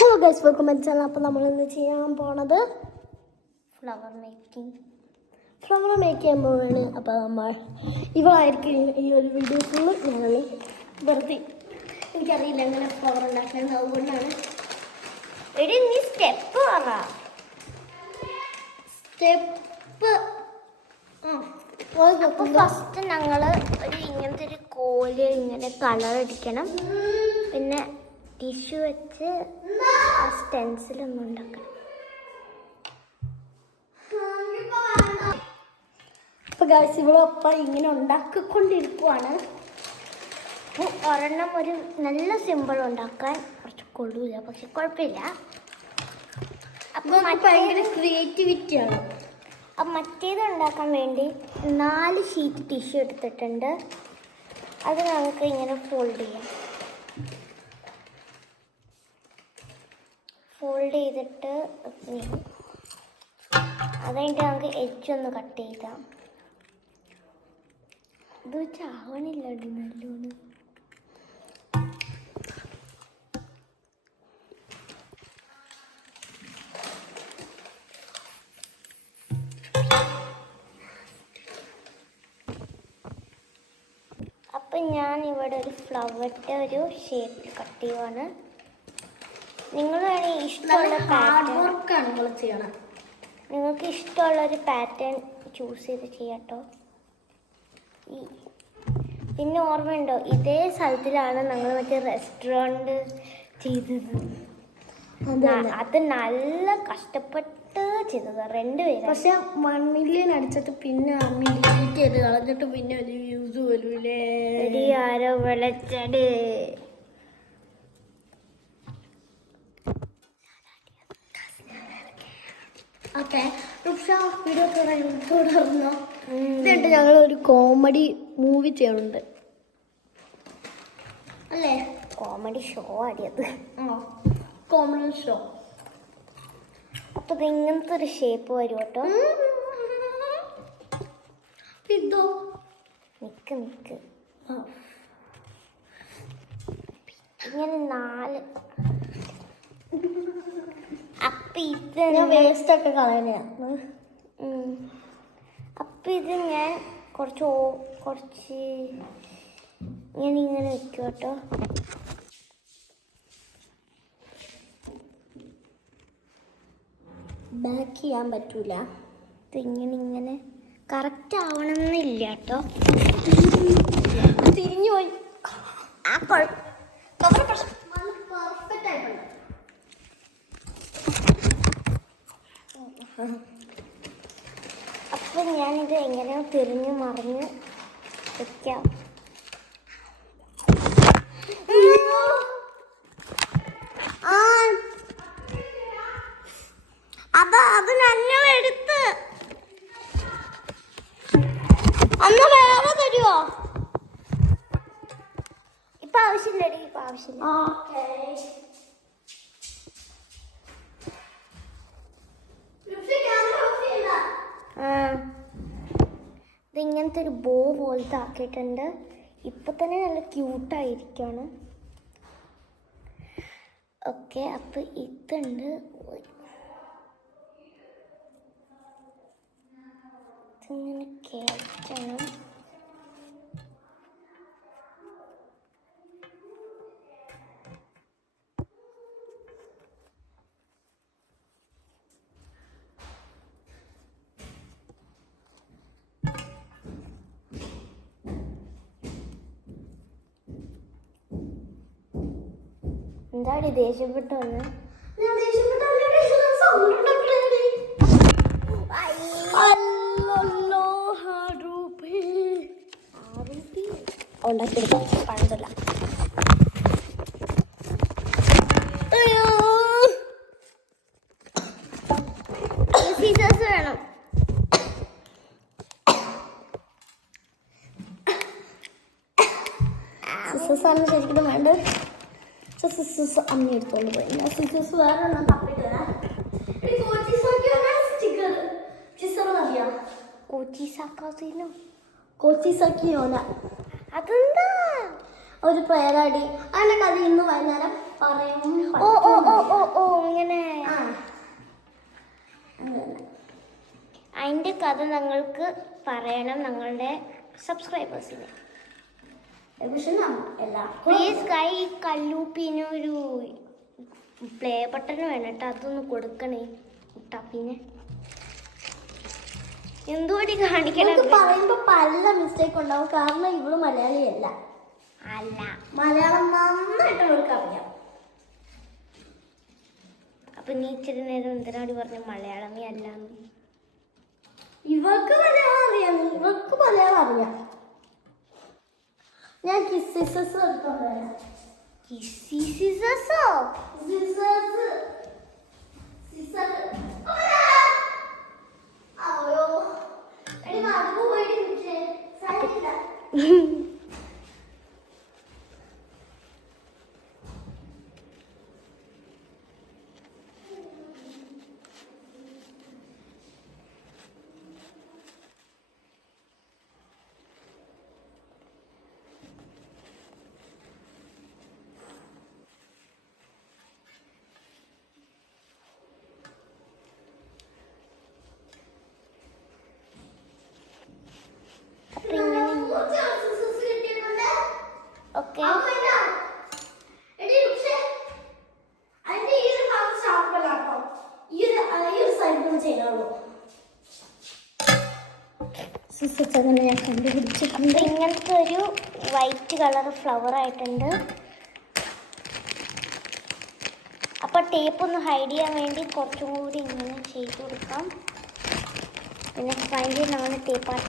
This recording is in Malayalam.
Hello guys, welcome back channel. അപ്പോൾ നമ്മളിന്ന് ചെയ്യാൻ പോണത് ഫ്ലവർ മേക്ക് ചെയ്യാൻ പോവുകയാണ്. അപ്പോൾ നമ്മൾ ഇവളായിരിക്കും ഈ ഒരു വീഡിയോ ഫുള്ള് ഞങ്ങൾ വെറുതെ എനിക്കറിയില്ല എങ്ങനെ ഫ്ലവർ ഉണ്ടാക്കുന്നത്, അതുകൊണ്ടാണ് സ്റ്റെപ്പ് അപ്പോൾ ഫസ്റ്റ് ഞങ്ങൾ ഇങ്ങനത്തെ ഒരു കോല് ഇങ്ങനെ കളർ അടിക്കണം, പിന്നെ ടിഷ്യൂ വെച്ച് സ്റ്റെൻസിലൊന്നും ഉണ്ടാക്കണം. അപ്പോൾ ഗൈസ് ഇവളൊപ്പം ഇങ്ങനെ ഉണ്ടാക്കിക്കൊണ്ടിരിക്കുവാണ്. ഒരെണ്ണം ഒരു നല്ല സിമ്പിൾ ഉണ്ടാക്കാൻ കുറച്ച് കൊള്ളൂല, പക്ഷെ കുഴപ്പമില്ല. അപ്പോൾ ഭയങ്കര ക്രിയേറ്റിവിറ്റിയാണ്. അപ്പം മറ്റേത് ഉണ്ടാക്കാൻ വേണ്ടി 4 ഷീറ്റ് ടിഷ്യൂ എടുത്തിട്ടുണ്ട്. അത് നമുക്ക് ഇങ്ങനെ ഫോൾഡ് ചെയ്യാം. ഫോൾഡ് ചെയ്തിട്ട് അത് കഴിഞ്ഞിട്ട് നമുക്ക് എഡ്ജ് ഒന്ന് കട്ട് ചെയ്താം. ഇത് ചാവണില്ല നല്ലോണം. അപ്പം ഞാൻ ഇവിടെ ഒരു ഫ്ലവറിൻ്റെ ഒരു ഷേപ്പിൽ കട്ട് ചെയ്യുവാണ്. നിങ്ങൾ വേണമെങ്കിൽ ഇഷ്ടമുള്ള നിങ്ങൾക്ക് ഇഷ്ടമുള്ളൊരു പാറ്റേൺ ചൂസ് ചെയ്ത് ചെയ്യാട്ടോ. പിന്നെ ഓർമ്മയുണ്ടോ, ഇതേ സ്ഥലത്തിലാണ് ഞങ്ങൾ മറ്റേ റെസ്റ്റോറൻറ്റ് ചെയ്തത്. അത് നല്ല കഷ്ടപ്പെട്ട് ചെയ്തത് 2 പേര്. പക്ഷെ 1 മില്യൺ അടിച്ചിട്ട് പിന്നെ ഡിലീറ്റ് ചെയ്ത് കളഞ്ഞിട്ട് പിന്നെ ഒരു വ്യൂസ് വരൂലേ. ആരോ വിളിച്ചത്. ഓക്കെ, വീഡിയോ തുടർന്നോ. എന്നിട്ട് ഞങ്ങൾ ഒരു കോമഡി മൂവി ചെയ്യുന്നുണ്ട് അല്ലേ? കോമഡി ഷോ ആടിയത്. Comedy show. അപ്പൊ ഇത് ഇങ്ങനത്തെ ഒരു ഷേപ്പ് വരും കേട്ടോ. ഇതോ നിക്ക് ഇങ്ങനെ 4. അപ്പൊ ഇത് വേസ്റ്റ് ഒക്കെ കളയാനാണ്. അപ്പൊ ഇത് ഞാൻ കുറച്ച് ഇങ്ങനെ വെക്കും കേട്ടോ. ബാക്ക് ചെയ്യാൻ പറ്റൂല. ഇത് ഇങ്ങനെ കറക്റ്റ് ആവണമെന്നില്ല കേട്ടോ. തിരിഞ്ഞു പോയി. അപ്പൊ ഞാനിത് എങ്ങനെയോ തിരിഞ്ഞു മറിഞ്ഞ് വെക്കാം. അത് നല്ല എടുത്ത് അന്ന് വേറെ തരുവോ? ഇപ്പൊ ആവശ്യമില്ലടി, ഇപ്പൊ ആവശ്യമില്ല. ഇതിങ്ങനത്തെ ഒരു ബോ പോലത്തെ ആക്കിയിട്ടുണ്ട്. ഇപ്പൊ തന്നെ നല്ല ക്യൂട്ടായിരിക്കാണ്. ഓക്കെ, അപ്പൊ ഇതുണ്ട്. ഇതിങ്ങനെ കേട്ടണം. എന്താടി ദേഷ്യപ്പെട്ടു വന്ന്? ഉണ്ടാക്കിയെടുക്കാം, പഴഞ്ചൊല്ല. സീസേഴ്സ് വേണം. സിസേഴ്സാണ് ശരിക്കും വേണ്ടത്. സിസേഴ്സ് അമ്മ എടുത്തോണ്ട് പോയി. സിസേഴ്സ് വേറെ ഒന്നും തപ്പിട്ട് വരാം. കോച്ചിസാക്കിയോല അതെന്താ ഒരു പേരാടി. അതിന്റെ കഥ ഇന്ന് വൈകുന്നേരം പറയും. ഓ ഓ ഓ ഓ ഓ കഥ ഞങ്ങൾക്ക് പറയണം ഞങ്ങളുടെ സബ്സ്ക്രൈബേഴ്സിന്. പക്ഷെ എല്ലാവർക്കും പ്ലീസ് കൈ കല്ലൂപ്പിനൊരു പ്ലേ ബട്ടൺ വേണം കേട്ടോ, അതൊന്ന് കൊടുക്കണേ ടപ്പിന്. എന്തുകൂടി കാണിക്കണം പറയുമ്പോ പല മിസ്റ്റേക്ക് ഉണ്ടാവും, കാരണം ഇവള് മലയാളിയല്ല. അല്ല, മലയാളം നന്നായിട്ട് ഇവൾക്ക് അറിയാം. അപ്പൊ നീ ഇച്ചിരി നേരം എന്തിനാടി പറഞ്ഞ മലയാളമേ അല്ലാന്ന്? ഇവൾക്ക് മലയാളം അറിയാം, ഇവൾക്ക് മലയാളം അറിയാം. ഞാൻ കിസ്സസ് എടുത്തോണ്ട് വരാം. കിസ്സിസോ? ഓക്കെ, അങ്ങനെ ഞാൻ കണ്ടുപിടിച്ചിട്ടുണ്ട്. ഇങ്ങനത്തെ ഒരു വൈറ്റ് കളർ ഫ്ലവർ ആയിട്ടുണ്ട്. അപ്പോൾ ടേപ്പ് ഒന്ന് ഹൈഡ് ചെയ്യാൻ വേണ്ടി കുറച്ചും കൂടി ഇങ്ങനെ ചെയ്ത് കൊടുക്കാം. പിന്നെ ഫൈനലി നമ്മൾ ടേപ്പ്